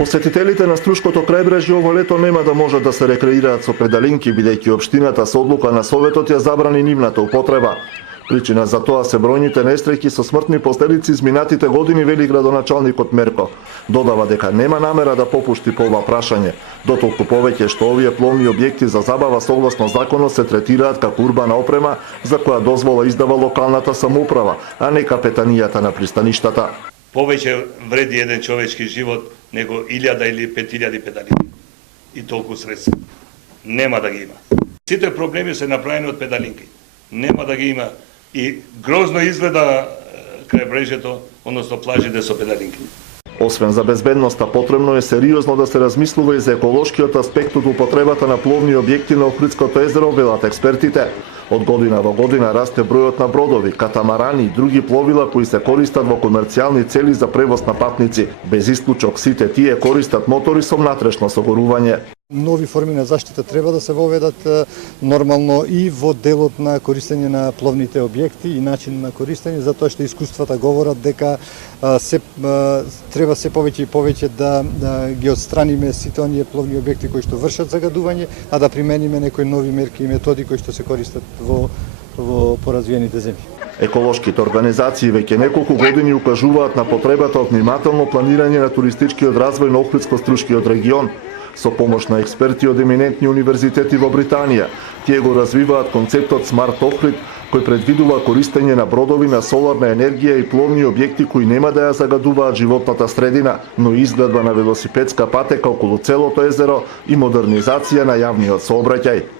Посетителите на Струшкото крајбрежје ово лето нема да можат да се рекреираат со педалинки, бидејќи општината со одлука на Советот ја забрани нивната употреба. Причина за тоа се бројните несреќи со смртни последици изминатите години, вели градоначалникот Мерко. Додава дека нема намера да попушти по ова прашање, дотолку повеќе што овие пловни објекти за забава согласно законот се третираат како урбана опрема за која дозвола издава локалната самоуправа, а не капетанијата на пристаништата. Повеќе вреди еден човечки живот него 1000 или 5000 педалинки. И толку средства. Нема да ги има. Сите проблеми се направени од педалинки. Нема да ги има. И грозно изгледа крајбрежјето, односно плажите со педалинки. Освен за безбедноста, потребно е сериозно да се размислува и за еколошкиот аспект од употребата на пловни објекти на Охридското езеро, велат експертите. Од година во година расте бројот на бродови, катамарани и други пловила кои се користат во комерцијални цели за превоз на патници. Без исклучок сите тие користат мотори со внатрешно согорување. Нови форми на заштита треба да се воведат нормално и во делот на користење на пловните објекти и начин на користење, затоа што искуствата говорат дека треба се повеќе и повеќе да ги отстраниме сите оние пловни објекти кои што вршат загадување, а да примениме некои нови мерки и методи кои што се користат во поразвиените земји. Еколошките организации веќе неколку години укажуваат на потребата од внимателно планирање на туристичкиот развој на Охридско-Струшкиот регион. Со помош на експерти од еминентни универзитети во Британија, тие го развиваат концептот Смарт Охрид, кој предвидува користење на бродови на соларна енергија и пловни објекти кои нема да ја загадуваат животната средина, но и изградба на велосипедска патека околу целото езеро и модернизација на јавниот сообраќај.